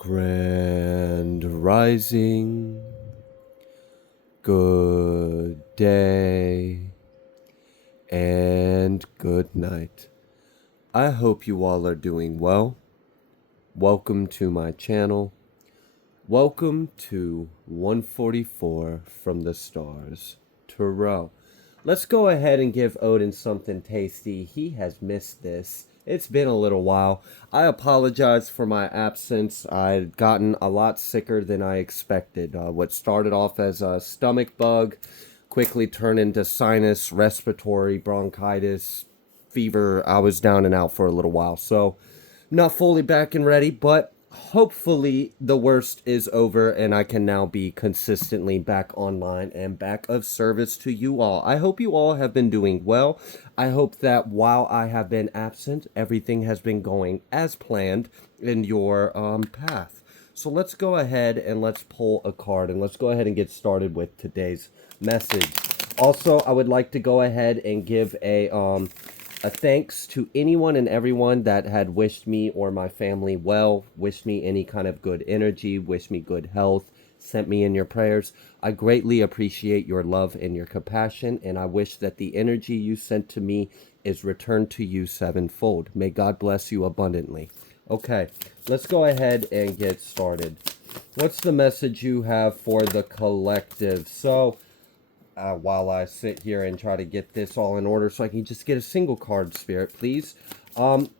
Grand Rising, good day, and good night. I hope you all are doing well. Welcome to my channel. Welcome to 144 from the stars, Tarot. Let's go ahead and give Odin something tasty. He has missed this. It's been a little while. I apologize for my absence. I've gotten a lot sicker than I expected. What started off as a stomach bug quickly turned into sinus, respiratory, bronchitis, fever. I was down and out for a little while. So, not fully back and ready, but hopefully the worst is over and I can now be consistently back online and back of service to you all. I hope you all have been doing well. I hope that while I have been absent, everything has been going as planned in your path. So let's go ahead and let's pull a card and let's go ahead and get started with today's message. Also, I would like to go ahead and give a thanks to anyone and everyone that had wished me or my family well, wished me any kind of good energy, wished me good health, sent me in your prayers. I greatly appreciate your love and your compassion, and I wish that the energy you sent to me is returned to you sevenfold. May God bless you abundantly. Okay, let's go ahead and get started. What's the message you have for the collective? So, while I sit here and try to get this all in order so I can just get a single card, Spirit, please.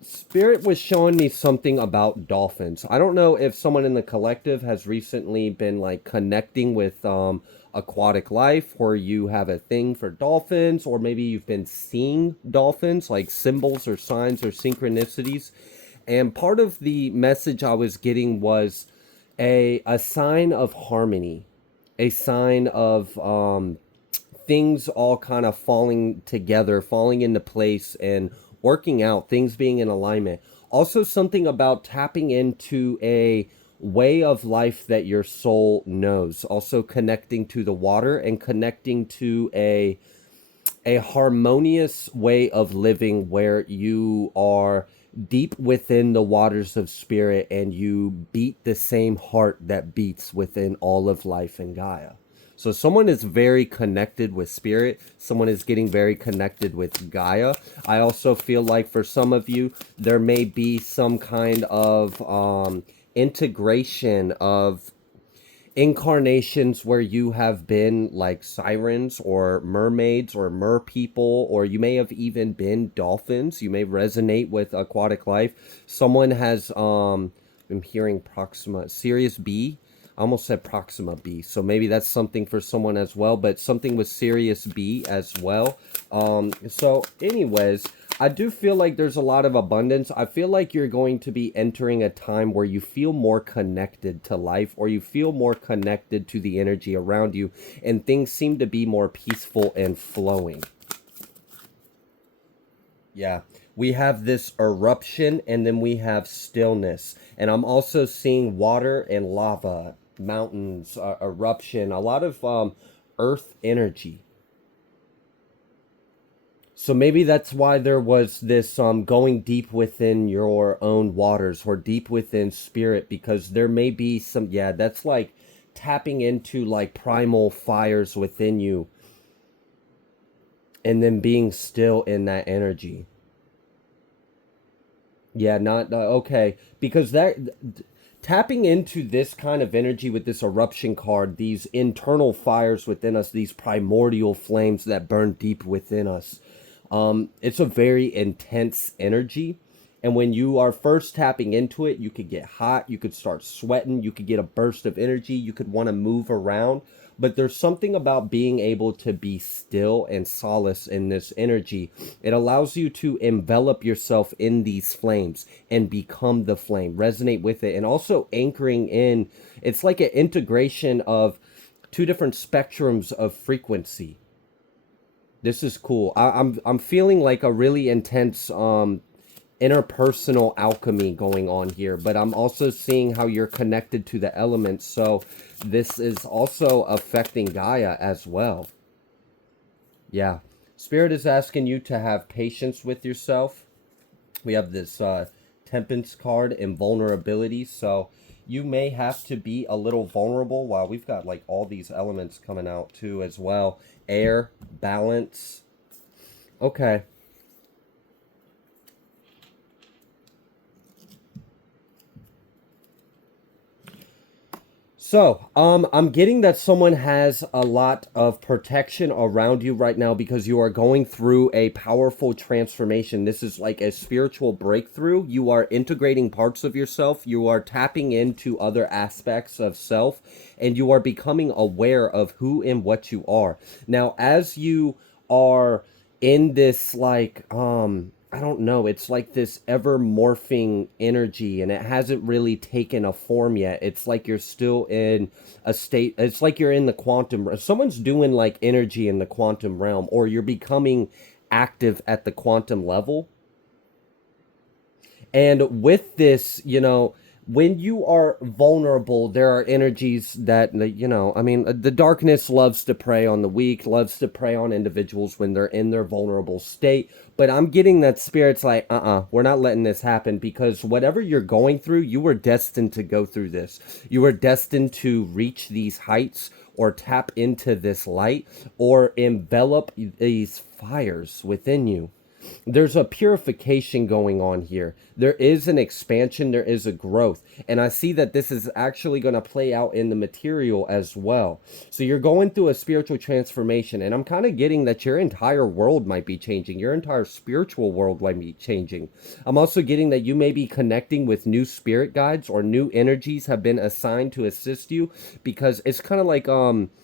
Spirit was showing me something about dolphins. I don't know if someone in the collective has recently been like connecting with aquatic life, or you have a thing for dolphins, or maybe you've been seeing dolphins, like symbols or signs or synchronicities. And part of the message I was getting was a sign of harmony, a sign of things all kind of falling together, falling into place and working out, things being in alignment. Also, something about tapping into a way of life that your soul knows. Also, connecting to the water and connecting to a harmonious way of living where you are deep within the waters of spirit and you beat the same heart that beats within all of life in Gaia. So someone is very connected with spirit. Someone is getting very connected with Gaia. I also feel like for some of you, there may be some kind of integration of incarnations where you have been like sirens or mermaids or mer people, or you may have even been dolphins. You may resonate with aquatic life. Someone has I'm hearing Proxima Sirius B. I almost said Proxima B, so maybe that's something for someone as well, but something with Sirius B as well. So anyways, I do feel like there's a lot of abundance. I feel like you're going to be entering a time where you feel more connected to life, or you feel more connected to the energy around you, and things seem to be more peaceful and flowing. Yeah, we have this eruption and then we have stillness. And I'm also seeing water and lava, mountains, eruption, a lot of earth energy. So maybe that's why there was this going deep within your own waters or deep within spirit, because there may be some, yeah, that's like tapping into like primal fires within you and then being still in that energy. Yeah, not okay, because that tapping into this kind of energy with this eruption card, these internal fires within us, these primordial flames that burn deep within us. It's a very intense energy. And when you are first tapping into it, you could get hot, you could start sweating, you could get a burst of energy, you could want to move around. But there's something about being able to be still and solace in this energy. It allows you to envelop yourself in these flames and become the flame, resonate with it, and also anchoring in. It's like an integration of two different spectrums of frequency. This is cool. I'm feeling like a really intense interpersonal alchemy going on here, but I'm also seeing how you're connected to the elements, so this is also affecting Gaia as well. Yeah, Spirit is asking you to have patience with yourself. We have this Temperance card and vulnerability, so you may have to be a little vulnerable. Wow, we've got like all these elements coming out too as well. Air, balance. Okay. So, I'm getting that someone has a lot of protection around you right now because you are going through a powerful transformation. This is like a spiritual breakthrough. You are integrating parts of yourself. You are tapping into other aspects of self, and you are becoming aware of who and what you are. Now, as you are in this I don't know, it's like this ever morphing energy and it hasn't really taken a form yet. It's like you're still in a state, it's like you're in the quantum, someone's doing like energy in the quantum realm, or you're becoming active at the quantum level. And with this, when you are vulnerable, there are energies that, I mean, the darkness loves to prey on the weak, loves to prey on individuals when they're in their vulnerable state. But I'm getting that spirit's like, we're not letting this happen, because whatever you're going through, you were destined to go through this. You were destined to reach these heights or tap into this light or envelop these fires within you. There's a purification going on here. There is an expansion, there is a growth. And I see that this is actually going to play out in the material as well. So you're going through a spiritual transformation, and I'm kind of getting that your entire world might be changing. Your entire spiritual world might be changing. I'm also getting that you may be connecting with new spirit guides, or new energies have been assigned to assist you, because it's kind of like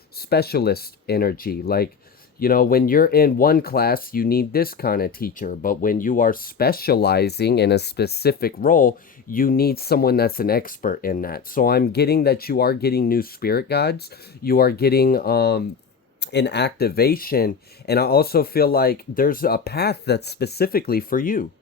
specialist energy. Like, when you're in one class, you need this kind of teacher. But when you are specializing in a specific role, you need someone that's an expert in that. So I'm getting that you are getting new spirit guides. You are getting an activation. And I also feel like there's a path that's specifically for you.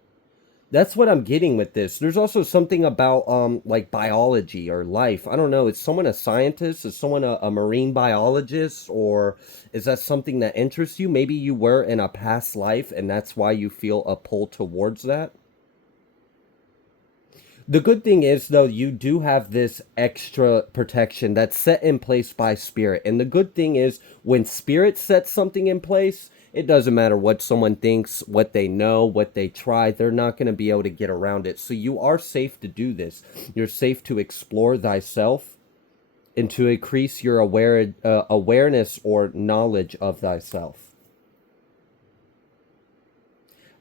That's what I'm getting with this. There's also something about like biology or life. I don't know. Is someone a scientist? Is someone a marine biologist? Or is that something that interests you? Maybe you were in a past life and that's why you feel a pull towards that. The good thing is, though, you do have this extra protection that's set in place by spirit. And the good thing is, when spirit sets something in place, it doesn't matter what someone thinks, what they know, what they try, they're not going to be able to get around it. So you are safe to do this. You're safe to explore thyself and to increase your awareness or knowledge of thyself.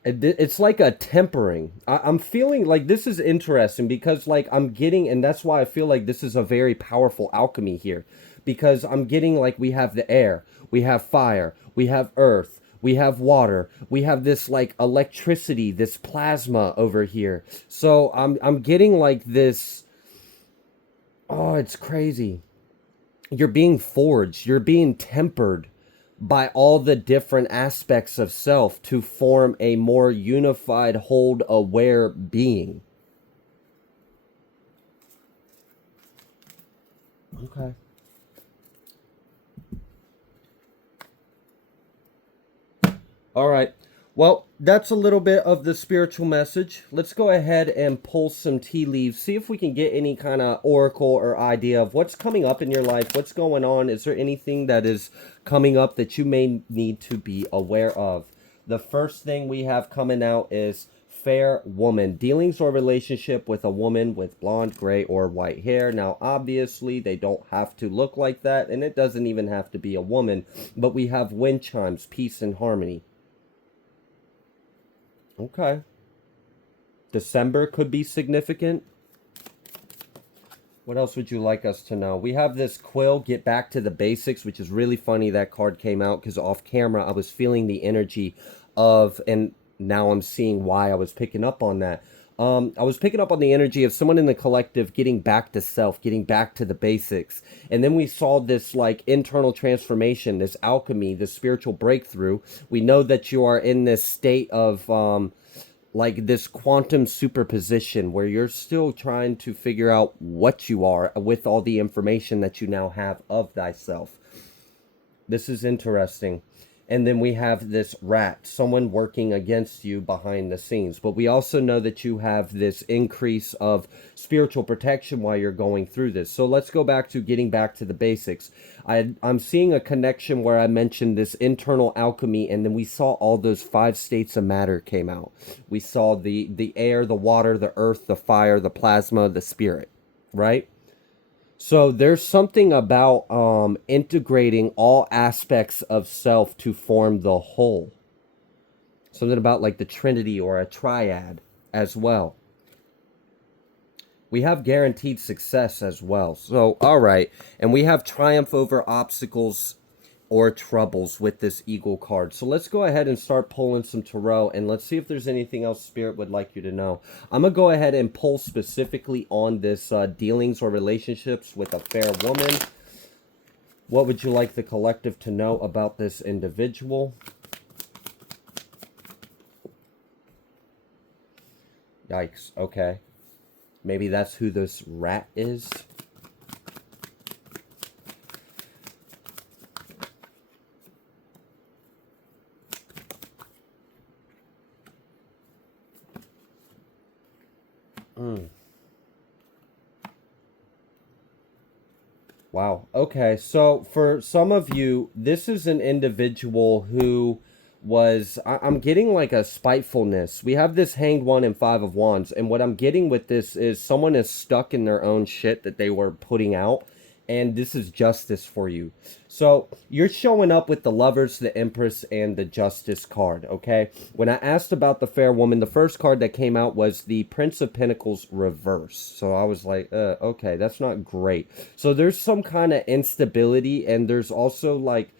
It's like a tempering. I'm feeling like this is interesting because, like, I'm getting, and that's why I feel like this is a very powerful alchemy here, because I'm getting like we have the air, we have fire, we have earth, we have water, we have this like electricity, this plasma over here. So I'm getting like this. Oh, it's crazy. You're being forged. You're being tempered by all the different aspects of self to form a more unified, hold aware being. Okay. All right. Well, that's a little bit of the spiritual message. Let's go ahead and pull some tea leaves, see if we can get any kind of oracle or idea of what's coming up in your life, what's going on. Is there anything that is coming up that you may need to be aware of? The first thing we have coming out is fair woman. Dealings or relationship with a woman with blonde, gray, or white hair. Now, obviously, they don't have to look like that, and it doesn't even have to be a woman, but we have wind chimes, peace and harmony. Okay. December could be significant. What else would you like us to know? We have this quill, Get Back to the Basics, which is really funny that card came out because off camera I was feeling the energy of, and now I'm seeing why I was picking up on that. I was picking up on the energy of someone in the collective getting back to self, getting back to the basics. And then we saw this like internal transformation, this alchemy, this spiritual breakthrough. We know that you are in this state of like this quantum superposition where you're still trying to figure out what you are with all the information that you now have of thyself. This is interesting. And then we have this rat, someone working against you behind the scenes. But we also know that you have this increase of spiritual protection while you're going through this. So let's go back to getting back to the basics. I'm seeing a connection where I mentioned this internal alchemy, and then we saw all those 5 states of matter came out. We saw the air, the water, the earth, the fire, the plasma, the spirit, right? So there's something about integrating all aspects of self to form the whole. Something about like the Trinity or a triad as well. We have guaranteed success as well. So, all right. And we have triumph over obstacles or troubles with this eagle card. So let's go ahead and start pulling some tarot, and let's see if there's anything else Spirit would like you to know. I'm going to go ahead and pull specifically on this dealings or relationships with a fair woman. What would you like the collective to know about this individual? Yikes. Okay. Maybe that's who this rat is. Wow. Okay. So for some of you, this is an individual who was, I'm getting like a spitefulness. We have this hanged one and 5 of Wands. And what I'm getting with this is someone is stuck in their own shit that they were putting out. And this is justice for you. So you're showing up with the Lovers, the Empress, and the Justice card, okay? When I asked about the fair woman, the first card that came out was the Prince of Pentacles reverse. So I was like, okay, that's not great. So there's some kind of instability, and there's also like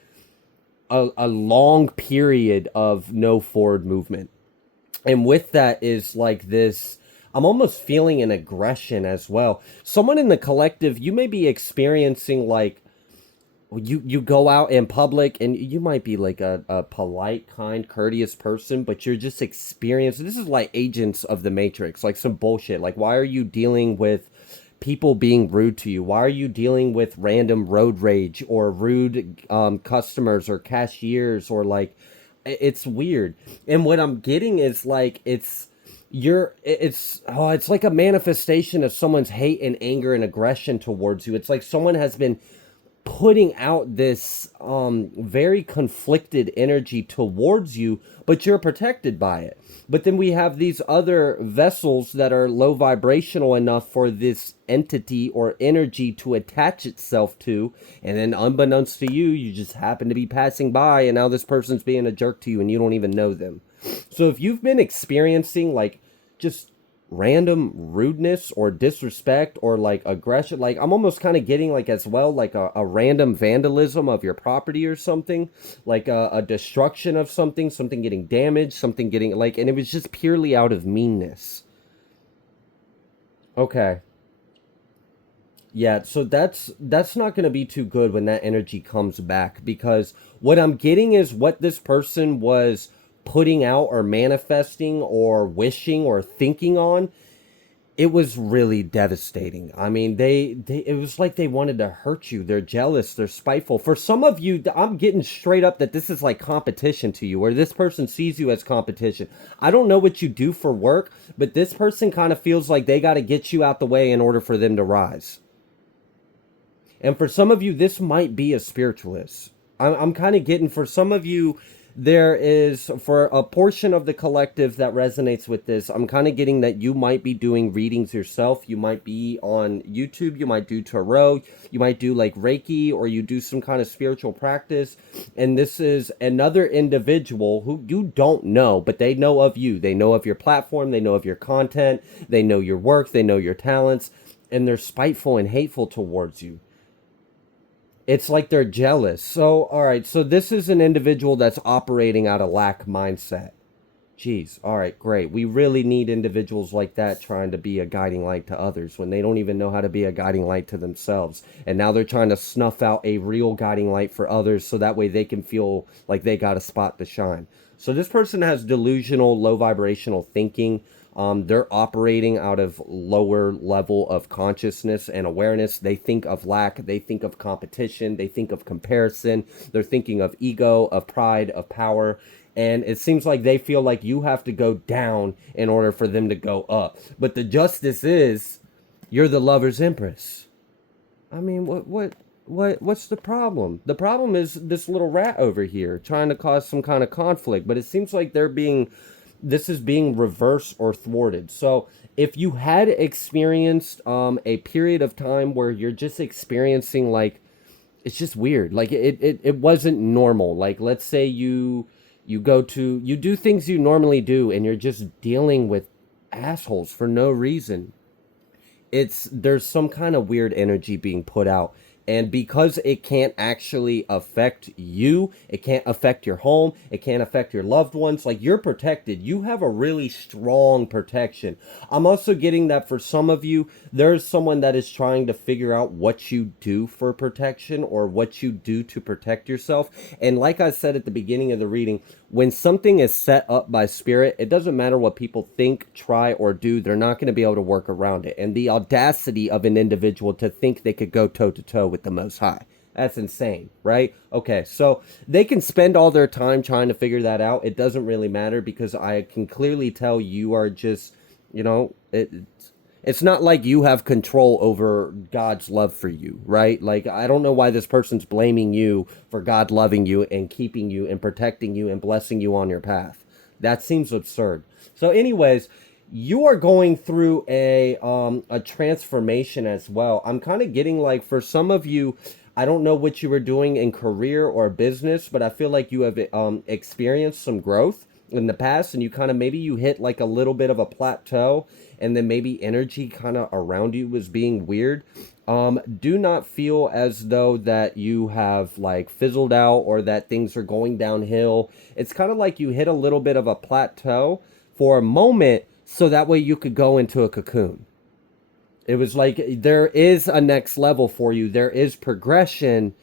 a long period of no forward movement. And with that is like this, I'm almost feeling an aggression as well. Someone in the collective, you may be experiencing like, you go out in public and you might be like a polite, kind, courteous person, but you're just experiencing, this is like Agents of the Matrix, like some bullshit. Like, why are you dealing with people being rude to you? Why are you dealing with random road rage or rude customers or cashiers, or like, it's weird. And what I'm getting is like, it's like a manifestation of someone's hate and anger and aggression towards you. It's like someone has been putting out this very conflicted energy towards you, but you're protected by it. But then we have these other vessels that are low vibrational enough for this entity or energy to attach itself to, and then unbeknownst to you, you just happen to be passing by, and now this person's being a jerk to you and you don't even know them. So if you've been experiencing like just random rudeness or disrespect or like aggression, like I'm almost kind of getting like as well like a random vandalism of your property or something, like a destruction of something getting damaged, something getting like, and it was just purely out of meanness. Okay. Yeah, so that's not going to be too good when that energy comes back, because what I'm getting is what this person was putting out or manifesting or wishing or thinking on, it was really devastating. I mean, they it was like they wanted to hurt you. They're jealous, they're spiteful. For some of you, I'm getting straight up that this is like competition to you, where this person sees you as competition. I don't know what you do for work, but this person kind of feels like they got to get you out the way in order for them to rise. And for some of you, this might be a spiritualist. I'm kind of getting, for some of you, there is, for a portion of the collective that resonates with this, I'm kind of getting that you might be doing readings yourself. You might be on YouTube. You might do tarot. You might do like Reiki, or you do some kind of spiritual practice. And this is another individual who you don't know, but they know of you. They know of your platform. They know of your content. They know your work. They know your talents. And they're spiteful and hateful towards you. It's like they're jealous. So, all right. So this is an individual that's operating out of lack mindset. Jeez. All right, great. We really need individuals like that trying to be a guiding light to others when they don't even know how to be a guiding light to themselves. And now they're trying to snuff out a real guiding light for others so that way they can feel like they got a spot to shine. So this person has delusional, low vibrational thinking, They're operating out of lower level of consciousness and awareness. They think of lack, they think of competition, they think of comparison, they're thinking of ego, of pride, of power. And it seems like they feel like you have to go down in order for them to go up. But the justice is, you're the lover's empress. I mean, what's the problem? The problem is this little rat over here trying to cause some kind of conflict, but it seems like this is being reversed or thwarted. So if you had experienced a period of time where you're just experiencing like, it's just weird, like it wasn't normal. Like, let's say you do things you normally do and you're just dealing with assholes for no reason. There's some kind of weird energy being put out, and because it can't actually affect you, it can't affect your home, it can't affect your loved ones, like, you're protected. You have a really strong protection. I'm also getting that for some of you, there's someone that is trying to figure out what you do for protection or what you do to protect yourself. And like I said at the beginning of the reading, when something is set up by spirit, it doesn't matter what people think, try, or do, they're not going to be able to work around it. And the audacity of an individual to think they could go toe to toe with the Most High. That's insane, right? Okay, so they can spend all their time trying to figure that out. It doesn't really matter, because I can clearly tell you are just, it's not like you have control over God's love for you, right? Like, I don't know why this person's blaming you for God loving you and keeping you and protecting you and blessing you on your path. That seems absurd. So anyways, you are going through a transformation as well. I'm kind of getting like, for some of you, I don't know what you were doing in career or business, but I feel like you have experienced some growth in the past, and you kind of, maybe you hit like a little bit of a plateau, and then maybe energy kind of around you was being weird. Do not feel as though that you have like fizzled out or that things are going downhill. It's kind of like you hit a little bit of a plateau for a moment, so that way you could go into a cocoon. It was like there is a next level for you. There is progression,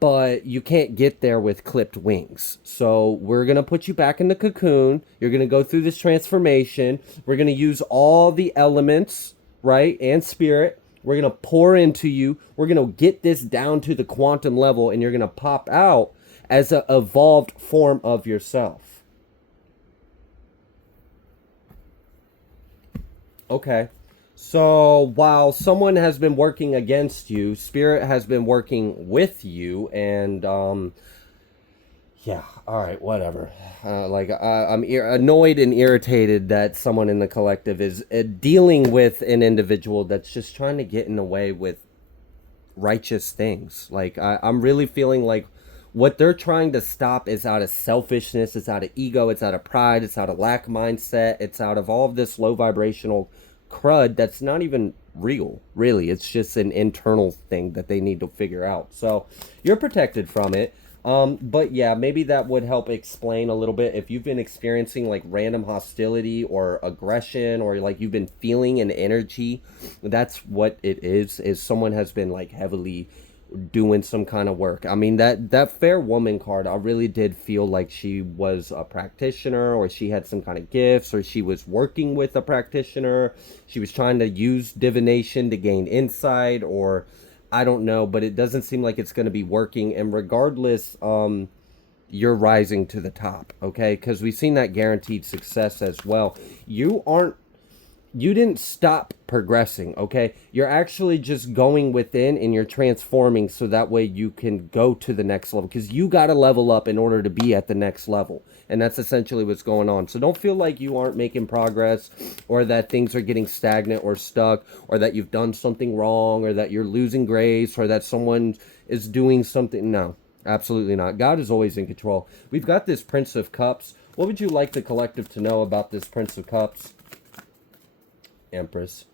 but you can't get there with clipped wings. So we're going to put you back in the cocoon. You're going to go through this transformation. We're going to use all the elements, right, and spirit. We're going to pour into you. We're going to get this down to the quantum level, and you're going to pop out as an evolved form of yourself. Okay. So while someone has been working against you, spirit has been working with you, and yeah, all right, whatever. I'm annoyed and irritated that someone in the collective is dealing with an individual that's just trying to get in the way with righteous things. Like, I'm really feeling like what they're trying to stop is out of selfishness, it's out of ego, it's out of pride, it's out of lack mindset, it's out of all of this low vibrational crud that's not even real, really. It's just an internal thing that they need to figure out. So you're protected from it. But yeah, maybe that would help explain a little bit if you've been experiencing like random hostility or aggression, or like you've been feeling an energy. That's what it is someone has been like heavily doing some kind of work. I mean, that fair woman card, I really did feel like she was a practitioner, or she had some kind of gifts, or she was working with a practitioner. She was trying to use divination to gain insight, or I don't know, but it doesn't seem like it's going to be working. And regardless, you're rising to the top, okay? Because we've seen that guaranteed success as well. You didn't stop progressing, okay? You're actually just going within and you're transforming, so that way you can go to the next level, because you got to level up in order to be at the next level. And that's essentially what's going on. So don't feel like you aren't making progress, or that things are getting stagnant or stuck, or that you've done something wrong, or that you're losing grace, or that someone is doing something. No, absolutely not. God is always in control. We've got this Prince of Cups. What would you like the collective to know about this Prince of Cups? Empress.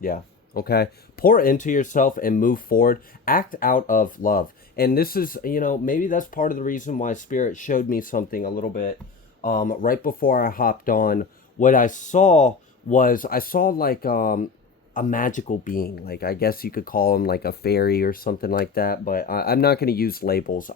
Yeah. Okay. Pour into yourself and move forward. Act out of love. And this is, maybe that's part of the reason why Spirit showed me something a little bit right before I hopped on. What I saw like a magical being. Like, I guess you could call him like a fairy or something like that. But I'm not going to use labels.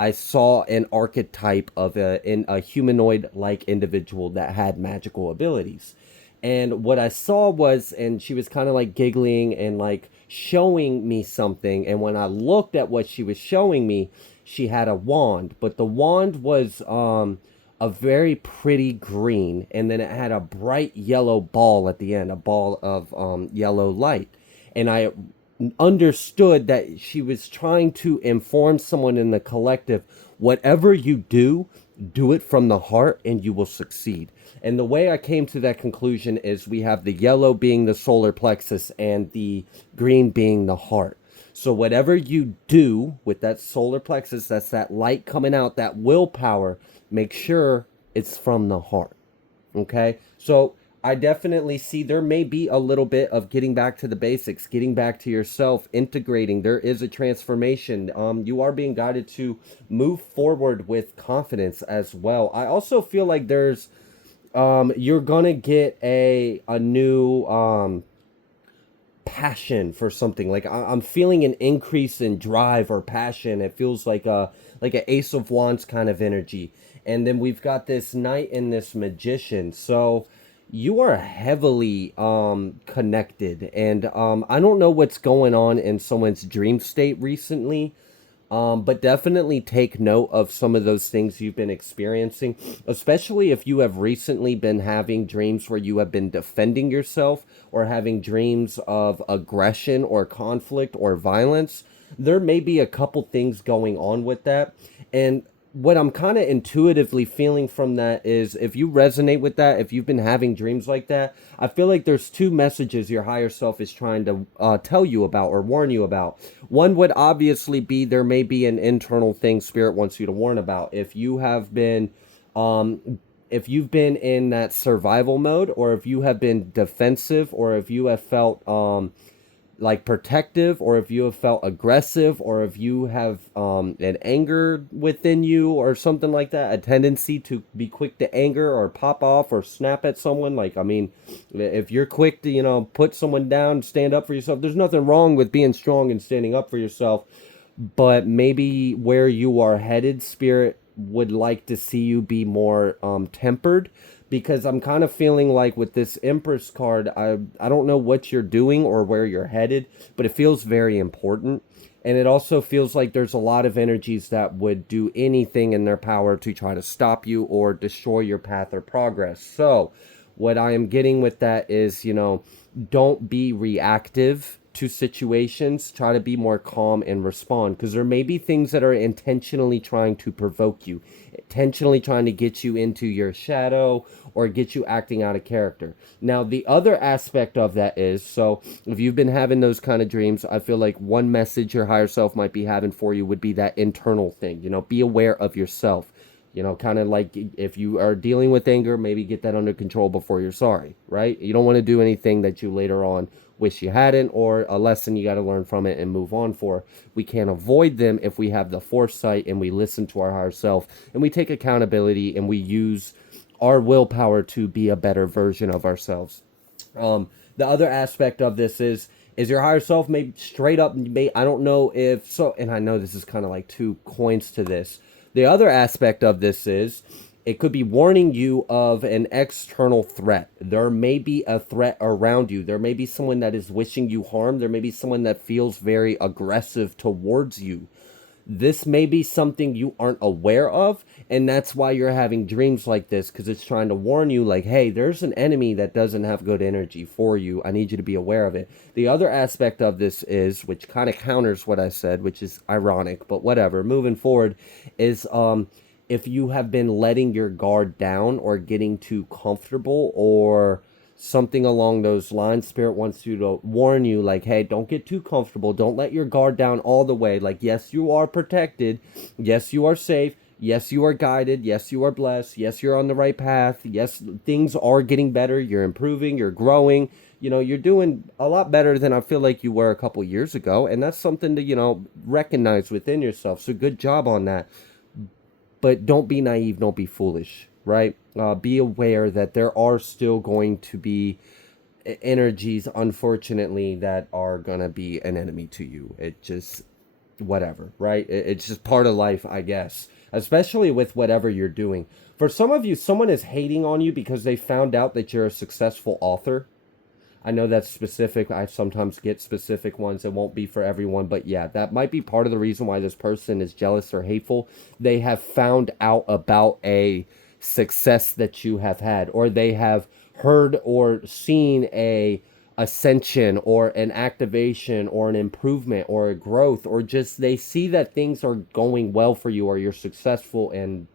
I saw an archetype of a humanoid-like individual that had magical abilities. And what I saw was, and she was kind of like giggling and like showing me something. And when I looked at what she was showing me, she had a wand, but the wand was a very pretty green, and then it had a bright yellow ball at the end, a ball of yellow light. And I understood that she was trying to inform someone in the collective, whatever you do, do it from the heart and you will succeed. And the way I came to that conclusion is we have the yellow being the solar plexus and the green being the heart. So whatever you do with that solar plexus, that's that light coming out, that willpower, make sure it's from the heart. Okay? So I definitely see there may be a little bit of getting back to the basics, getting back to yourself, integrating. There is a transformation. You are being guided to move forward with confidence as well. I also feel like there's you're gonna get a new passion for something. Like I'm feeling an increase in drive or passion. It feels like an Ace of Wands kind of energy. And then we've got this Knight and this Magician. So you are heavily connected, and I don't know what's going on in someone's dream state recently. But definitely take note of some of those things you've been experiencing, especially if you have recently been having dreams where you have been defending yourself or having dreams of aggression or conflict or violence. There may be a couple things going on with that. And what I'm kind of intuitively feeling from that is if you resonate with that, if you've been having dreams like that, I feel like there's two messages your higher self is trying to tell you about or warn you about. One would obviously be there may be an internal thing Spirit wants you to warn about. If you've been in that survival mode, or if you have been defensive, or if you have felt like protective, or if you have felt aggressive, or if you have an anger within you or something like that, a tendency to be quick to anger or pop off or snap at someone. Like, I mean, if you're quick to, put someone down, stand up for yourself, there's nothing wrong with being strong and standing up for yourself. But maybe where you are headed, Spirit would like to see you be more tempered, because I'm kind of feeling like with this Empress card, I don't know what you're doing or where you're headed, but it feels very important. And it also feels like there's a lot of energies that would do anything in their power to try to stop you or destroy your path or progress. So what I am getting with that is, don't be reactive to situations. Try to be more calm and respond, because there may be things that are intentionally trying to provoke you, intentionally trying to get you into your shadow or get you acting out of character. Now, the other aspect of that is, so if you've been having those kind of dreams, I feel like one message your higher self might be having for you would be that internal thing. Be aware of yourself. Kind of like if you are dealing with anger, maybe get that under control before you're sorry, right? You don't want to do anything that you later on wish you hadn't, or a lesson you got to learn from it and move on for. We can't avoid them if we have the foresight and we listen to our higher self and we take accountability and we use our willpower to be a better version of ourselves. The other aspect of this is your higher self may straight up, I don't know if so, and I know this is kind of like two coins to this. The other aspect of this is it could be warning you of an external threat. There may be a threat around you. There may be someone that is wishing you harm. There may be someone that feels very aggressive towards you. This may be something you aren't aware of, and that's why you're having dreams like this, because it's trying to warn you, like, hey, there's an enemy that doesn't have good energy for you. I need you to be aware of it. The other aspect of this is, which kind of counters what I said, which is ironic, but whatever, moving forward, is if you have been letting your guard down or getting too comfortable or something along those lines, Spirit wants you to warn you, like, hey, don't get too comfortable. Don't let your guard down all the way. Like, yes, you are protected. Yes, you are safe. Yes, you are guided. Yes, you are blessed. Yes, you're on the right path. Yes, things are getting better. You're improving. You're growing. You're doing a lot better than I feel like you were a couple years ago. And that's something to, recognize within yourself. So good job on that. But don't be naive. Don't be foolish, right? Be aware that there are still going to be energies, unfortunately, that are going to be an enemy to you. It just, whatever, right? It's just part of life, I guess, especially with whatever you're doing. For some of you, someone is hating on you because they found out that you're a successful author. I know that's specific. I sometimes get specific ones. It won't be for everyone, but yeah, that might be part of the reason why this person is jealous or hateful. They have found out about a success that you have had, or they have heard or seen a ascension or an activation or an improvement or a growth, or just they see that things are going well for you or you're successful, and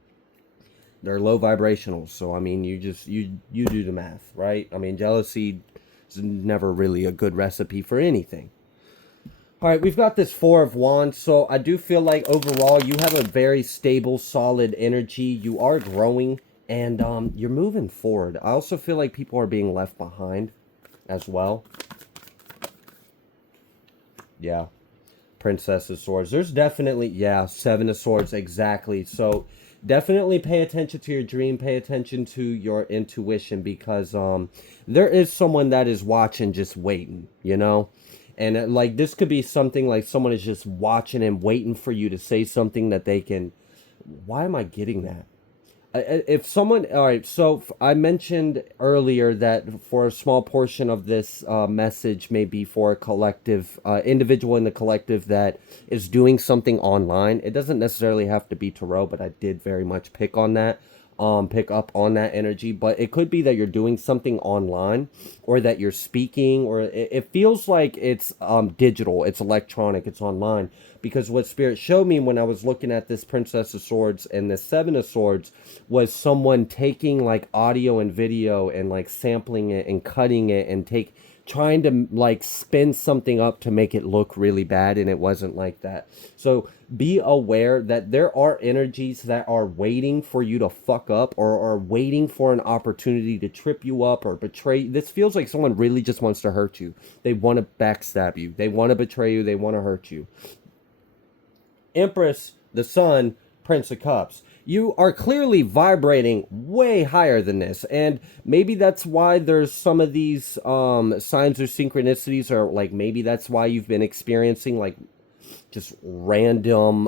they're low vibrational. So I mean, you do the math, right? I mean, jealousy is never really a good recipe for anything. All right, we've got this Four of Wands. So I do feel like overall you have a very stable, solid energy. You are growing, and you're moving forward. I also feel like people are being left behind as well. Yeah. Princess of Swords. There's definitely, yeah, Seven of Swords, exactly. So definitely pay attention to your dream, pay attention to your intuition, because there is someone that is watching, just waiting, you know? And like, this could be something like someone is just watching and waiting for you to say something that they can. Why am I getting that? If someone, all right, so I mentioned earlier that for a small portion of this message may be for a collective individual in the collective that is doing something online. It doesn't necessarily have to be tarot, but I did very much pick up on that energy. But it could be that you're doing something online, or that you're speaking, or it feels like it's digital, it's electronic, it's online. Because what Spirit showed me when I was looking at this Princess of Swords and this Seven of Swords was someone taking like audio and video and like sampling it and cutting it and trying to like spin something up to make it look really bad, and it wasn't like that. So be aware that there are energies that are waiting for you to fuck up, or are waiting for an opportunity to trip you up or betray. This feels like someone really just wants to hurt you. They want to backstab you, they want to betray you, they want to hurt you. Empress, the Sun, Prince of Cups. You are clearly vibrating way higher than this, and maybe that's why there's some of these signs or synchronicities, or like maybe that's why you've been experiencing like just random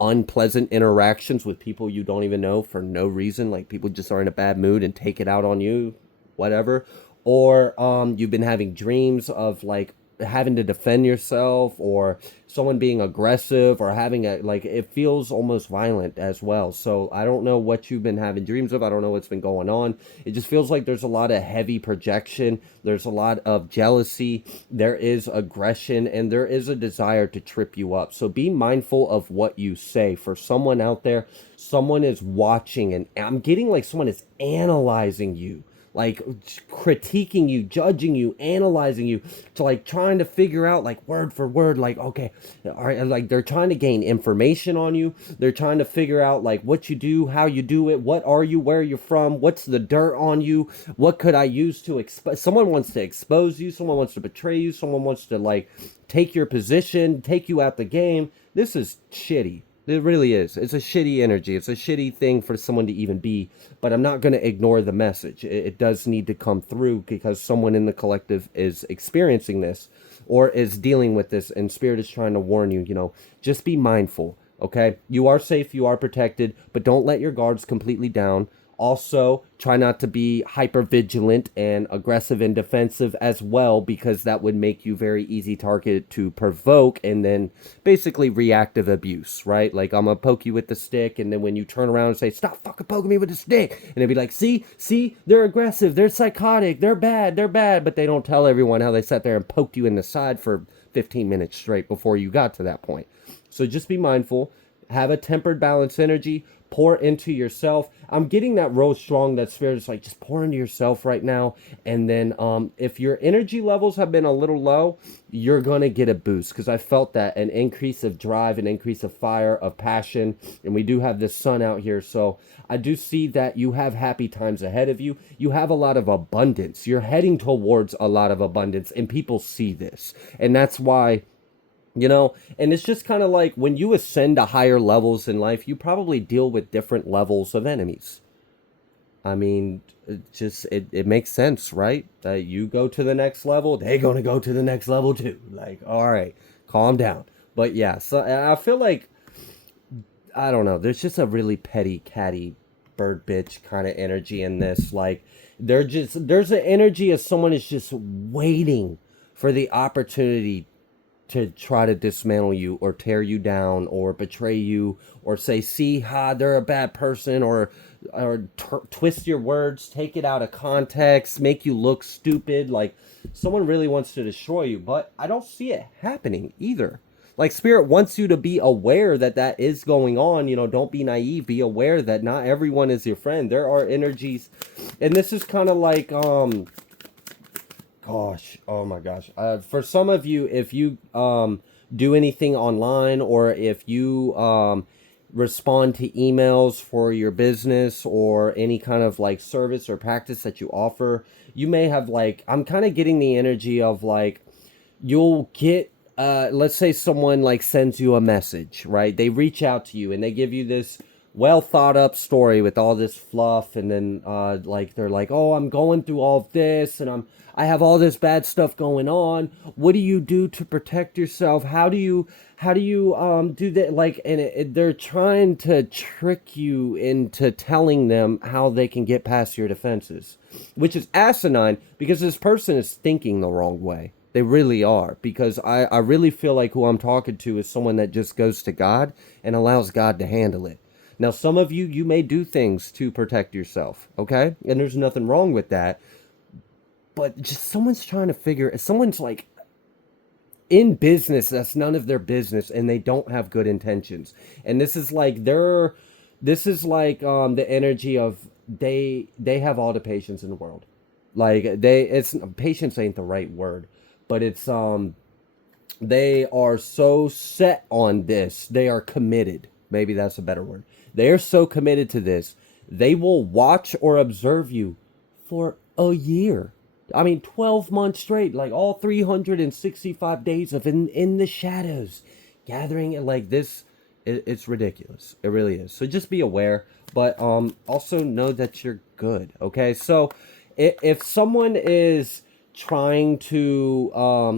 unpleasant interactions with people you don't even know for no reason. Like, people just are in a bad mood and take it out on you, whatever. Or you've been having dreams of like having to defend yourself, or someone being aggressive, or having a like, it feels almost violent as well. So I don't know what you've been having dreams of. I don't know what's been going on. It just feels like there's a lot of heavy projection, there's a lot of jealousy, there is aggression, and there is a desire to trip you up. So be mindful of what you say. For someone out there, someone is watching, and I'm getting like someone is analyzing you, like critiquing you, judging you, analyzing you, to like trying to figure out like word for word, like, okay, all right, like they're trying to gain information on you. They're trying to figure out like what you do, how you do it, what are you, where you're from, what's the dirt on you, what could I use to expose. Someone wants to expose you, someone wants to betray you, someone wants to like take your position, take you out the game. This is shitty. It really is. It's a shitty energy. It's a shitty thing for someone to even be. But I'm not going to ignore the message. It does need to come through, because someone in the collective is experiencing this, or is dealing with this, and Spirit is trying to warn you, you know, just be mindful, okay? You are safe, you are protected, but don't let your guards completely down. Also, try not to be hyper vigilant and aggressive and defensive as well, because that would make you very easy target to provoke, and then basically reactive abuse, right? Like, I'm gonna poke you with the stick, and then when you turn around and say, stop fucking poking me with the stick, and they'd be like, see, they're aggressive, they're psychotic, they're bad, but they don't tell everyone how they sat there and poked you in the side for 15 minutes straight before you got to that point. So just be mindful, have a tempered, balanced energy, pour into yourself. I'm getting that real strong, that Spirit is like, just pour into yourself right now. And then if your energy levels have been a little low, you're gonna get a boost, because I felt that, an increase of drive, an increase of fire, of passion. And we do have this sun out here, so I do see that you have happy times ahead of you. You have a lot of abundance. You're heading towards a lot of abundance, and people see this. And that's why, you know, and it's just kind of like when you ascend to higher levels in life, you probably deal with different levels of enemies. I mean, it makes sense, right? You go to the next level, they're going to go to the next level too. Like, all right, calm down. But yeah, so I feel like, I don't know, there's just a really petty, catty, bird bitch kind of energy in this. Like, there's an energy of someone is just waiting for the opportunity to try to dismantle you or tear you down or betray you or say, see, ha, they're a bad person, or twist your words, take it out of context, make you look stupid. Like, someone really wants to destroy you, but I don't see it happening either. Like, spirit wants you to be aware that that is going on. Don't be naive. Be aware that not everyone is your friend. There are energies, and this is kind of like gosh, oh my gosh. For some of you, if you do anything online, or if you respond to emails for your business or any kind of like service or practice that you offer, you may have, like, I'm kind of getting the energy of like, you'll get, let's say someone like sends you a message, right? They reach out to you and they give you this well thought up story with all this fluff, and then like they're like, oh, I'm going through all of this, and I have all this bad stuff going on. What do you do to protect yourself? How do you do that? Like, and they're trying to trick you into telling them how they can get past your defenses, which is asinine, because this person is thinking the wrong way. They really are, because I really feel like who I'm talking to is someone that just goes to God and allows God to handle it. Now, some of you, you may do things to protect yourself, okay? And there's nothing wrong with that. But just someone's trying to figure, someone's like in business that's none of their business, and they don't have good intentions. And this is like the energy of, they have all the patience in the world. Like, it's, patience ain't the right word, but it's they are so set on this. They are committed. Maybe that's a better word. They are so committed to this. They will watch or observe you for a year. I mean, 12 months straight, like all 365 days of in the shadows, gathering like this. It's ridiculous. It really is. So just be aware, but also know that you're good. Okay. So if someone is trying to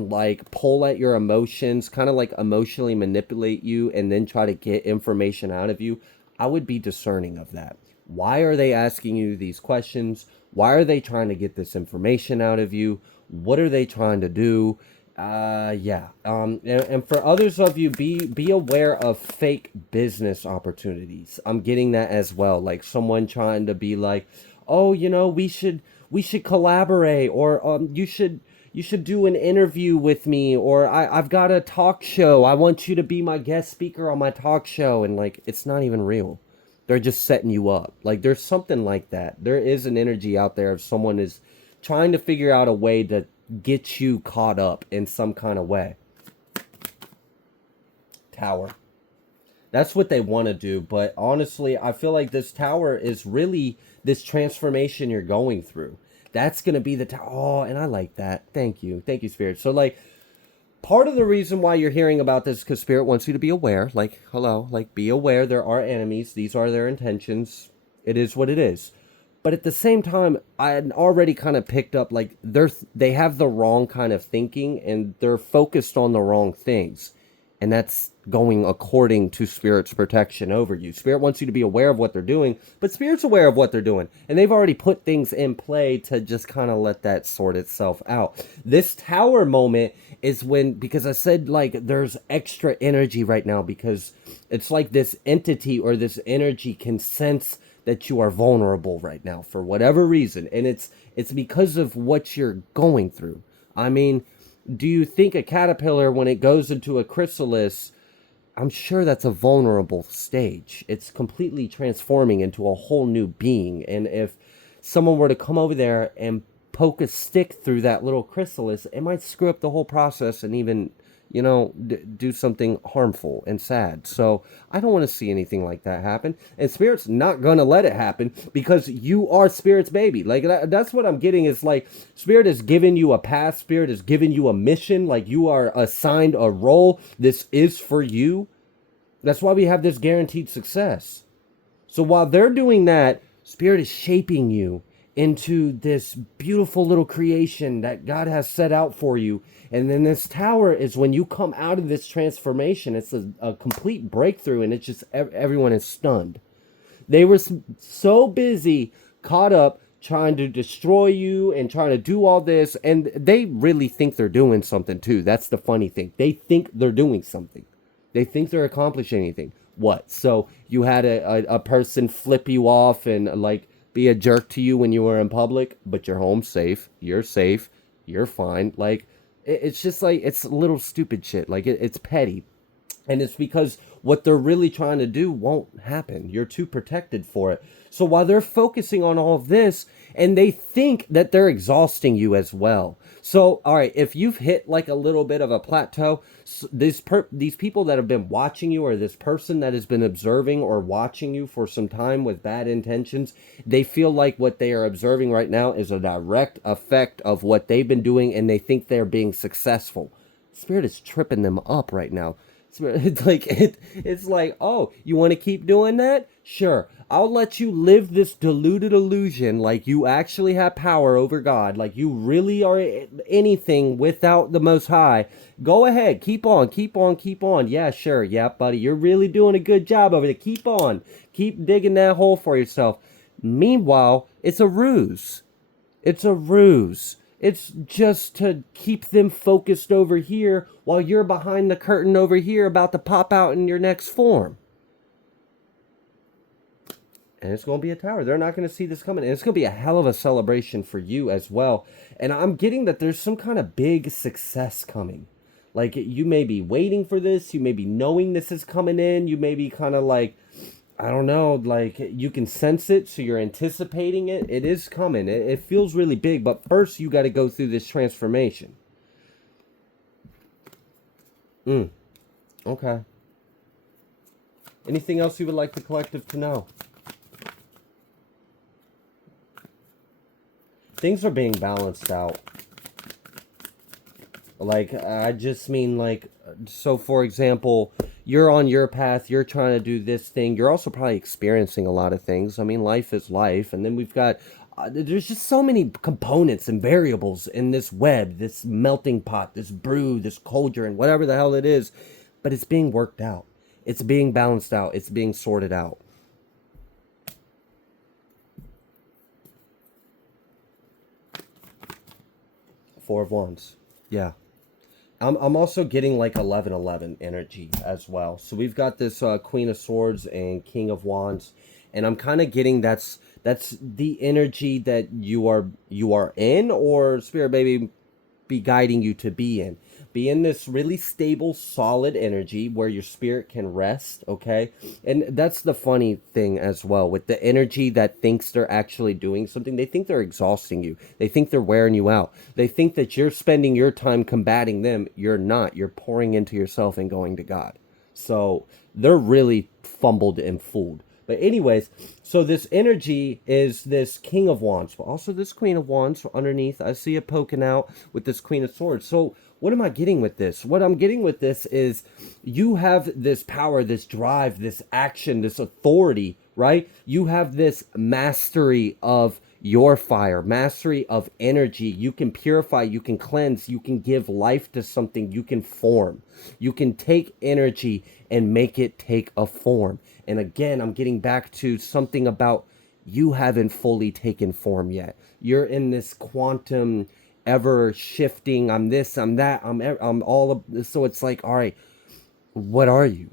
like pull at your emotions, kind of like emotionally manipulate you and then try to get information out of you, I would be discerning of that. Why are they asking you these questions? Why are they trying to get this information out of you? What are they trying to do? Yeah. And for others of you, be aware of fake business opportunities. I'm getting that as well. Like someone trying to be like, oh, we should collaborate, or you should do an interview with me, or I've got a talk show. I want you to be my guest speaker on my talk show. And like, it's not even real. They're just setting you up. Like, there's something like that. There is an energy out there of someone is trying to figure out a way to get you caught up in some kind of way. Tower. That's what they want to do. But honestly, I feel like this tower is really this transformation you're going through. That's going to be the tower. Oh, and I like that. Thank you. Thank you, Spirit. So, like, part of the reason why you're hearing about this is because Spirit wants you to be aware. Like, hello, like, be aware there are enemies. These are their intentions. It is what it is. But at the same time, I had already kind of picked up, like, they have the wrong kind of thinking, and they're focused on the wrong things. And that's going according to Spirit's protection over you. Spirit wants you to be aware of what they're doing, but Spirit's aware of what they're doing. And they've already put things in play to just kind of let that sort itself out. This tower moment is when, because I said, like, there's extra energy right now, because it's like this entity or this energy can sense that you are vulnerable right now for whatever reason. And it's because of what you're going through. I mean, do you think a caterpillar, when it goes into a chrysalis, I'm sure that's a vulnerable stage. It's completely transforming into a whole new being. And if someone were to come over there and poke a stick through that little chrysalis, it might screw up the whole process and even, do something harmful and sad. So I don't want to see anything like that happen. And Spirit's not going to let it happen, because you are Spirit's baby. Like, that's what I'm getting, is like, Spirit has given you a path. Spirit has given you a mission. Like, you are assigned a role. This is for you. That's why we have this guaranteed success. So while they're doing that, Spirit is shaping you into this beautiful little creation that God has set out for you. And then this tower is when you come out of this transformation, it's a complete breakthrough, and it's just everyone is stunned. They were so busy, caught up, trying to destroy you and trying to do all this. And they really think they're doing something too. That's the funny thing. They think they're doing something. They think they're accomplishing anything. What? So you had a person flip you off and like be a jerk to you when you were in public, but you're home safe. You're fine. Like, it's just like, it's little stupid shit. Like, it's petty. And it's because what they're really trying to do won't happen. You're too protected for it. So while they're focusing on all of this, and they think that they're exhausting you as well. So, all right, if you've hit like a little bit of a plateau, these people that have been watching you, or this person that has been observing or watching you for some time with bad intentions, they feel like what they are observing right now is a direct effect of what they've been doing, and they think they're being successful. Spirit is tripping them up right now. It's like, oh, you want to keep doing that? Sure, I'll let you live this deluded illusion like you actually have power over God, like you really are anything without the Most High. Go ahead, keep on, keep on, keep on. Yeah, sure, yeah, buddy, you're really doing a good job over there. Keep on, keep digging that hole for yourself. Meanwhile, it's a ruse. It's a ruse. It's just to keep them focused over here while you're behind the curtain over here about to pop out in your next form. And it's going to be a tower. They're not going to see this coming. And it's going to be a hell of a celebration for you as well. And I'm getting that there's some kind of big success coming. Like, you may be waiting for this. You may be knowing this is coming in. You may be kind of like, I don't know, like you can sense it, so you're anticipating it. It is coming. It feels really big, but first you got to go through this transformation. Okay. Anything else you would like the collective to know? Things are being balanced out. Like, I just mean, like, so for example, you're on your path, you're trying to do this thing, you're also probably experiencing a lot of things. I mean, life is life, and then we've got, there's just so many components and variables in this web, this melting pot, this brew, this cauldron, whatever the hell it is, but it's being worked out. It's being balanced out. It's being sorted out. Four of Wands. Yeah. I'm also getting like 11-11 energy as well. So we've got this Queen of Swords and King of Wands, and I'm kind of getting that's the energy that you are in, or Spirit maybe be guiding you to be in. Be in this really stable, solid energy where your spirit can rest, okay? And that's the funny thing as well. With the energy that thinks they're actually doing something, they think they're exhausting you. They think they're wearing you out. They think that you're spending your time combating them. You're not. You're pouring into yourself and going to God. So they're really fumbled and fooled. But anyways, so this energy is this King of Wands, but also this Queen of Wands underneath. I see it poking out with this Queen of Swords. So what am I getting with this? What I'm getting with this is you have this power, this drive, this action, this authority, right? You have this mastery of your fire, mastery of energy. You can purify, you can cleanse, you can give life to something, you can form. You can take energy and make it take a form. And again, I'm getting back to something about you haven't fully taken form yet. You're in this quantum, ever shifting, I'm this, I'm that, I'm all of this. So it's like, all right, what are you?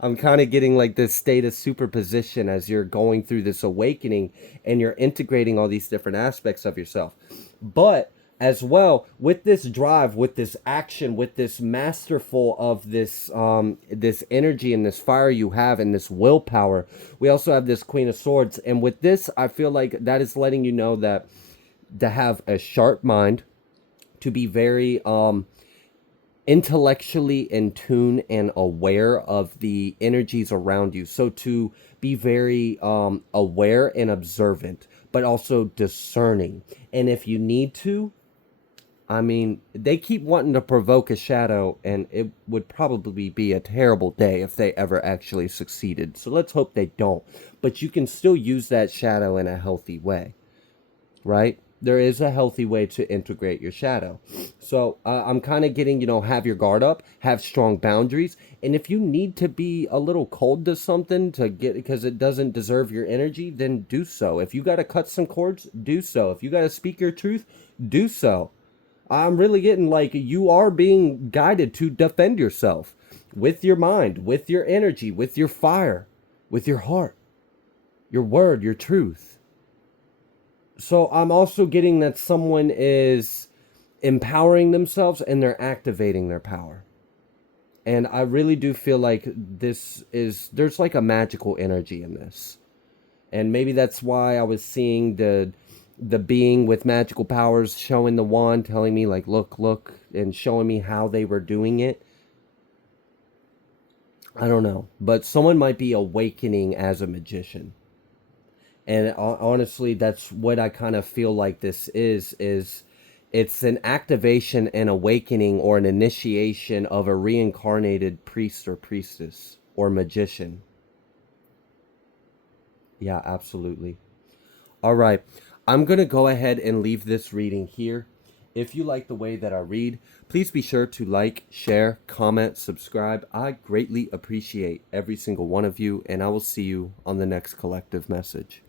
I'm kind of getting like this state of superposition as you're going through this awakening and you're integrating all these different aspects of yourself. But as well, with this drive, with this action, with this masterful of this this energy and this fire you have and this willpower, we also have this Queen of Swords. And with this, I feel like that is letting you know that to have a sharp mind, to be very intellectually in tune and aware of the energies around you. So to be very aware and observant, but also discerning. And if you need to, I mean, they keep wanting to provoke a shadow, and it would probably be a terrible day if they ever actually succeeded. So let's hope they don't. But you can still use that shadow in a healthy way, right? There is a healthy way to integrate your shadow. So I'm kind of getting, have your guard up, have strong boundaries. And if you need to be a little cold to something to get, because it doesn't deserve your energy, then do so. If you got to cut some cords, do so. If you got to speak your truth, do so. I'm really getting like you are being guided to defend yourself with your mind, with your energy, with your fire, with your heart, your word, your truth. So I'm also getting that someone is empowering themselves and they're activating their power. And I really do feel like there's like a magical energy in this. And maybe that's why I was seeing the being with magical powers showing the wand, telling me like, look, and showing me how they were doing it. I don't know, but someone might be awakening as a magician. And honestly, that's what I kind of feel like this is it's an activation and awakening or an initiation of a reincarnated priest or priestess or magician. Yeah, absolutely. All right. I'm going to go ahead and leave this reading here. If you like the way that I read, please be sure to like, share, comment, subscribe. I greatly appreciate every single one of you, and I will see you on the next collective message.